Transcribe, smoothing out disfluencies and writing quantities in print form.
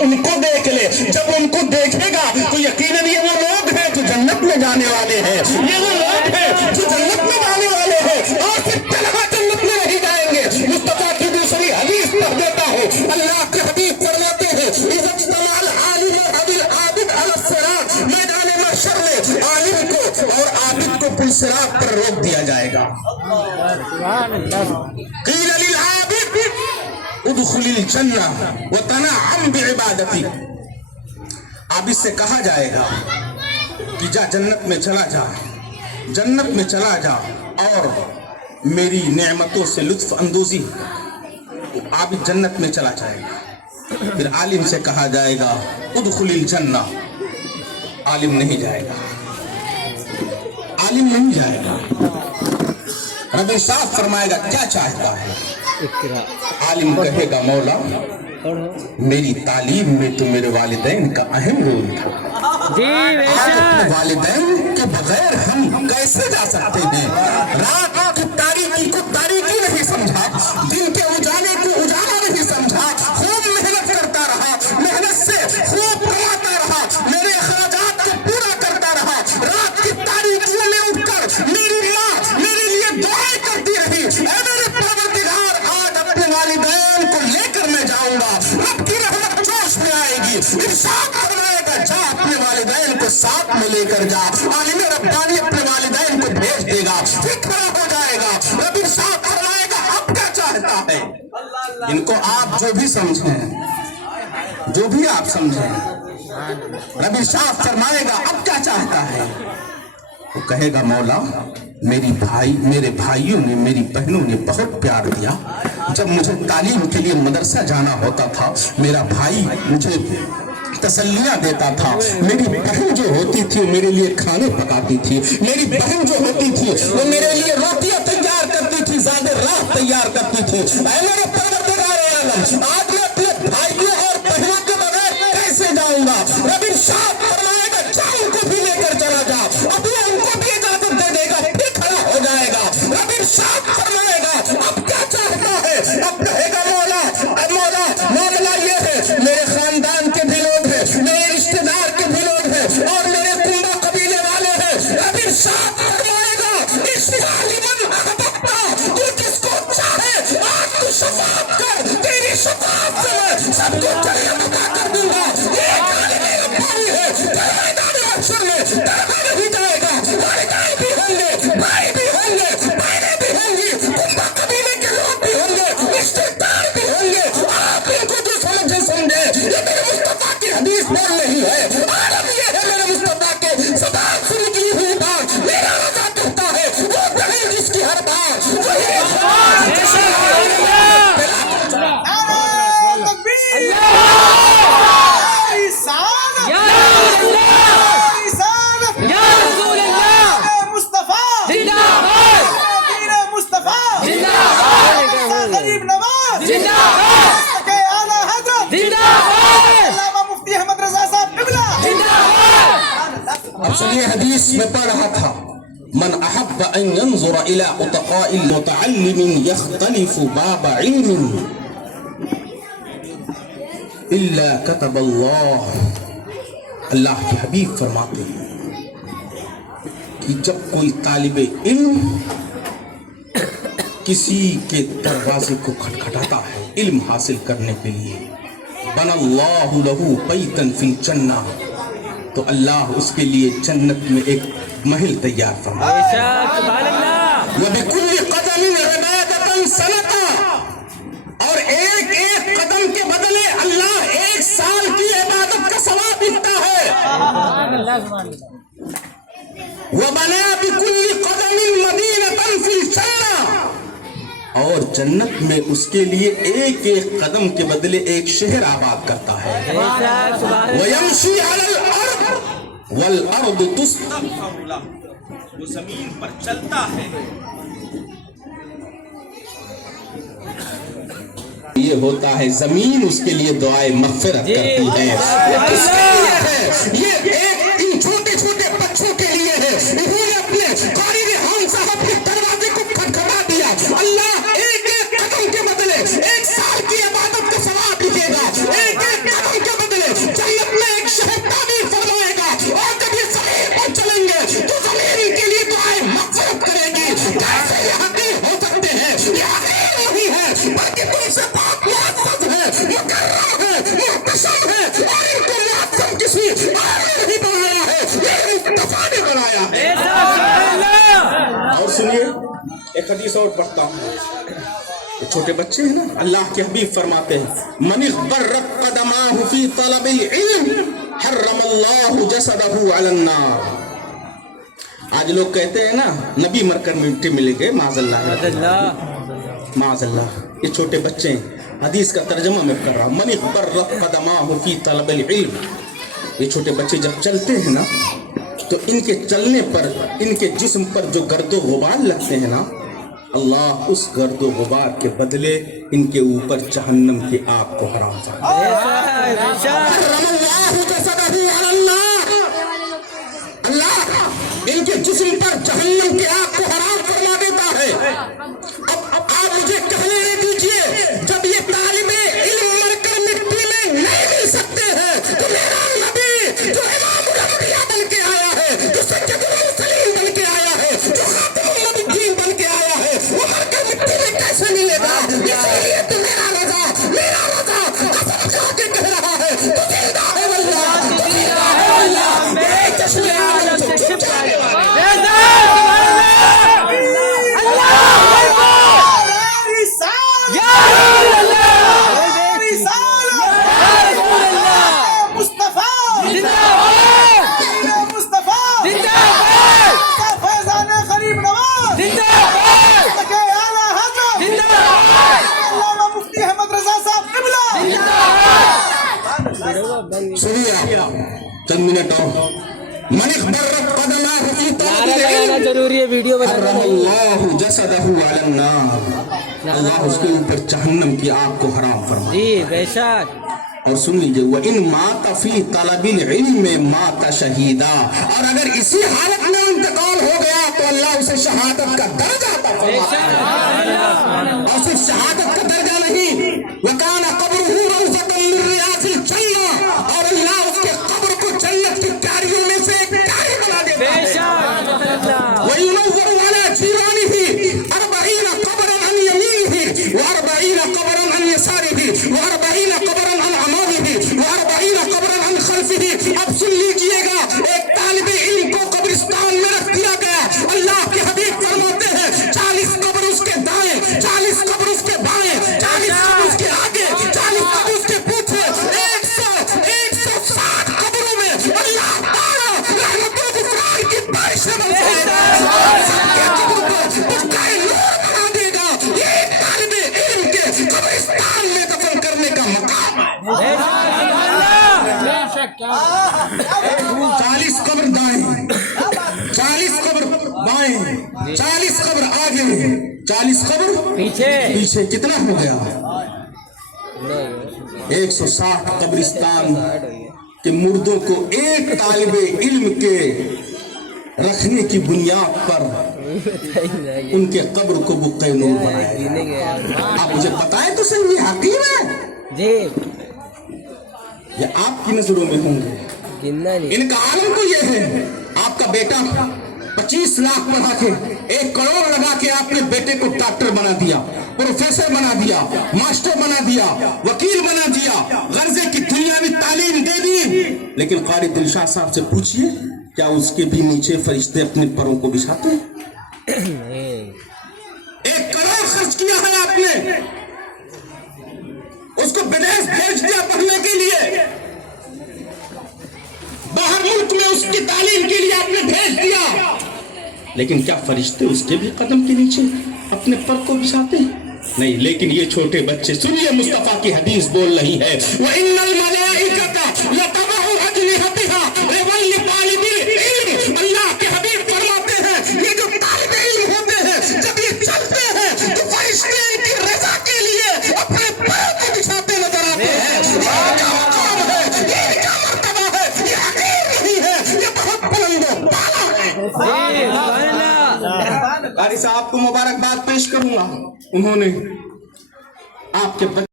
ان کو دیکھ لے. جب ان کو دیکھے گا تو یقیناً یہ وہ لوگ ہیں جو جنت میں جانے والے ہیں, یہ وہ لوگ ہیں جو جنت میں جانے والے ہیں, اور پھر تنہا جنت میں نہیں جائیں گے. مصطفیٰ کی دوسری حدیث پڑھ دیتا ہوں. اللہ کے حبیب فرماتے ہیں اذا اجتمع العالم والعابد علی الصراط, میدان محشر میں عالم کو اور عابد کو پل صراط پر روک دیا جائے گا. قیل للعابد ادخل الجنہ وتنعم بعبادتی, عابد سے کہا جائے گا کہ جا جنت میں چلا جا, جنت میں چلا جا اور میری نعمتوں سے لطف اندوزی. عابد جنت میں چلا جائے گا. پھر عالم سے کہا جائے گا ادخل الجنہ, عالم نہیں جائے گا, عالم نہیں جائے گا. رب ارشاد فرمائے گا کیا چاہتا ہے؟ عالم کہے گا مولا میری تعلیم میں تو میرے والدین کا اہم رول تھا, اپنے والدین کے بغیر ہم کیسے جا سکتے ہیں؟ رات کی تاریکی کو تاریکی نہیں سمجھا, دن کے اجالے کو اجالا نہیں سمجھا, خوب محنت کرتا رہا, محنت سے خوب کماتا رہا, میرے اخراجات کو پورا کرتا رہا. رات کی تاریکیوں میں اٹھ کر میری ماں میرے لیے دعائیں کرتی رہی, اے میرے پروردگار آج اپنے والدین کو لے کر میں جاؤں گا, رب کی رحمت جوش میں آئے گی. ارشاد فرمائے گا جا اپنے والدین کو ساتھ میں لے کر جا. عالم ربانی اپنے والدین کو بھیج دے گا, پھر کھڑا ہو جائے گا. رب ارشاد فرمائے گا اب کیا چاہتا ہے؟ ان کو آپ جو بھی سمجھیں, جو بھی آپ سمجھیں, رب ارشاد فرمائے گا اب کیا چاہتا ہے؟ وہ کہے گا مولا میرے بھائیوں نے, میری بہنوں نے بہت پیار دیا. جب مجھے تعلیم کے لیے مدرسہ جانا ہوتا تھا میرا بھائی مجھے تسلیاں دیتا تھا, میری بہن جو ہوتی تھی میرے لیے کھانے پکاتی تھی, میری بہن جو ہوتی تھی وہ میرے لیے روٹیاں تیار کرتی تھی, زیادہ راہ تیار کرتی تھی. اے میرے پروردگار عالم آج میں اپنے بھائیوں اور بہنوں کے بغیر کیسے جاؤں گا؟ رب ارشاد فرمائے گا جا ان کو بھی لے کر چلا جا. ابھی ان کو بھی اجازت دے دے گا, پھر کھڑا ہو جائے گا. رب ارشاد فرمائے گا اب کیا چاہتا ہے؟ اب کہے گا مولا مولا معاملہ یہ ہے میرے خاندان کے بھی لوگ ہیں, میرے رشتہ دار کے بھی لوگ ہیں, اور میرے کنبہ قبیلے والے ہیں. رب ارشاد فرمائے گا اس ظالمن احببتا, تو جس کو چاہے آج تو شفاعت کر, تیری شفاعت سے میں سب کو جنت عطا کر دوں گا. ایک عالم ربانی ہے در میدان محشر میں تنہا نہیں جائے گا, والدین بھی ہوں گے, بھائی بھی ہوں گے, بہنیں بھی ہوں گی, کنبہ قبیلے کے لوگ بھی ہوں گے, رشتہ دار بھی ہوں گے. آپ ان کو جو سمجھے سمجھے, یہ میرے مصطفیٰ کی حدیث بول نہیں ہے, عالم یہ ہے میرے مصطفیٰ کے زبان سے نکلی ہوئی بات. میرا رضا کہتا ہے وہ دلیل جس کی ہر بات وہی اب سنیے حدیث میں پڑھ رہا تھا من احب ان ينظر الى عتقاء المتعلم يختلف باب علم الا كتب اللہ کے حبیب فرماتے ہیں کہ جب کوئی طالب علم کسی کے دروازے کو کھٹکھٹاتا ہے علم حاصل کرنے کے لیے, بن اللہ لہ بیتا فی الجنہ, تو اللہ اس کے لیے جنت میں ایک محل تیار فرمائے. وَبِكُلِّ قَدَمٍ عِبَادَةً سَنَةً, اور ایک ایک قدم کے بدلے اللہ 1 سال کی عبادت کا ثواب لکھتا ہے. وَبَنَا بِكُلِّ قَدَمٍ مَدِينَةً فِي الْجَنَّةِ, اور جنت میں اس کے لیے ایک ایک قدم کے بدلے ایک شہر آباد کرتا ہے. وَيَمْشِي عَلَى الْأَرْضِ وَالْأَرْضُ تُسْقَفُ لَهُ, وہ زمین پر چلتا ہے. یہ ہوتا ہے زمین اس کے لیے دعائے مغفرت کرتی ہے. اس کے لیے ہے, یہ ایک ان چھوٹے چھوٹے بچوں کے لیے ہے. انہوں نے اپنے قاری ریحان صاحب کے دروازے کو کھٹکھٹا دیا. اللہ ایک ایک قدم کے بدلے 1 سال کی عبادت کا ثواب لکھے گا, ایک ایک قدم کے بدلے حدیث اور پڑھتا ہوں. یہ چھوٹے بچے ہیں نا, اللہ کے حبیب فرماتے ہیں من اغبرت قدماہ فی طلب العلم حرم اللہ جسدہ علی النار. آج لوگ کہتے ہیں نا نبی مر کر مٹی ملے گئے, معاذ اللہ معاذ اللہ. یہ چھوٹے بچے ہیں, حدیث کا ترجمہ میں کر رہا ہوں. من اغبرت قدماہ فی طلب العلم. یہ چھوٹے بچے جب چلتے ہیں نا تو ان کے چلنے پر ان کے جسم پر جو گرد و غبار لگتے ہیں نا, اللہ اس گرد و غبار کے بدلے ان کے اوپر جہنم کی آگ کو حرام فرماتا ہے. اللہ ان کے جسم پر جہنم کی آگ کو حرام فرما دیتا ہے. اب آپ مجھے کہنے دیجئے, جب یہ طالب علم مر کر مٹی میں نہیں مل سکتے ہیں تو میرا نبی جو امام الانبیاء بن کے آیا ہے, جو سید المرسلین بن کے آیا ہے, جو خاتم النبیین بن کے آیا ہے, وہ مر کر مٹی میں کیسے ملے گا؟ اس لیے تو میرا رضا قسم کھا کے کہہ رہا ہے تو زندہ ہے واللہ, زندہ ہے واللہ. میرے چشمے عالم سے چھپ جانے والے چند منٹ اور. من اغبرت قدماہ فی طلب العلم ضروری ہے ویڈیو حرم اللہ جسدہ علی النار. اللہ اس کے اوپر جہنم کی آگ کو حرام فرماتا. جی بے شک. اور سن لیجئے وَإِن مَاتَ فِي طَلَبِ الْعِلْمِ مَاتَ شَهِيدًا. اور اگر اسی حالت میں انتقال ہو گیا تو اللہ اسے شہادت کا درجہ عطا فرمائے. اور صرف شہادت کا درجہ نہیں, وَكَانَ قَبْرُهُ رَوْضَةً مِّن رِّيَاضِ الْجَنَّةِ. اور اللہ اس کے قبر کو جنت کی کاریوں میں سے ایک کاری بنا دیتا ہے. وَيُنَوَّرُ عَلَى جِيرَانِهِ 40 قبرا عن يمينه و40 قبرا عن يساره و40 قبرا عن و40 قبرا عن خلفه. اب سن لیجئے گا, ایک طالب علم کو قبرستان میں رکھ دیا گیا. اللہ کے حبیب فرماتے ہیں 40 قبر اس کے دائیں, 40 قبر اس کے بائیں, 40 قبر اس کے آگے, 40 قبر اس کے پیچھے, 160 قبروں میں اللہ تعالیٰ رحمت و غفران کی بارشیں برسائے گا, سب کے قبر کو بجائے نور بنا دے گا. یہ ایک طالب علم کے قبرستان میں دفن کرنے کا مقام ہے. 40 قبر دائیں, 40 قبر بائیں, 40 قبر آگے, 40 قبر پیچھے. کتنا ہو گیا؟ 160 قبرستان کے مردوں کو ایک طالب علم کے رکھنے کی بنیاد پر ان کے قبر کو بقع نور بنایا گیا. آپ مجھے بتائیں تو صحیح, یہ حقیم ہے جی. یہ آپ کی نظروں میں ہوں گے, ان کا عالم تو یہ ہے. آپ کا بیٹا 25 لاکھ پڑھا کے 1 کروڑ لگا کے آپ نے بیٹے کو ڈاکٹر بنا دیا, پروفیسر بنا دیا, ماسٹر بنا دیا, وکیل بنا دیا, غرضے کی دنیاوی تعلیم دے دی. لیکن قاری دلشاد صاحب سے پوچھئے کیا اس کے بھی نیچے فرشتے اپنے پروں کو بچھاتے ہیں؟ 1 کروڑ خرچ کیا ہے آپ نے, اس کو بدیس بھیج دیا پڑھنے کے لیے, باہر ملک میں اس کی تعلیم کے لیے آپ نے بھیج دیا, لیکن کیا فرشتے اس کے بھی قدم کے نیچے اپنے پر کو بچھاتے ہیں؟ نہیں. لیکن یہ چھوٹے بچے, سنیے مصطفیٰ کی حدیث بول رہی ہے وَإِنَّ الْمَلَائِكَةَ لَتَضَعُ أَجْنِحَتَهَا لِمَن لِطَالِبِ الْعِلْمِ. اللہ کے حبیب فرماتے ہیں یہ جو طالب علم ہوتے ہیں جب یہ چلتے ہیں تو فرشتے ان کی رضا کے لیے اپنے پروں کو بچھاتے نظر آتے ہیں. یہ کیا مقام ہے, یہ کیا مرتبہ ہے, یہ حقیر نہیں ہے, یہ بہت بلند و بالا ہے. قاری صاحب کو مبارکباد پیش کروں گا, انہوں نے آپ کے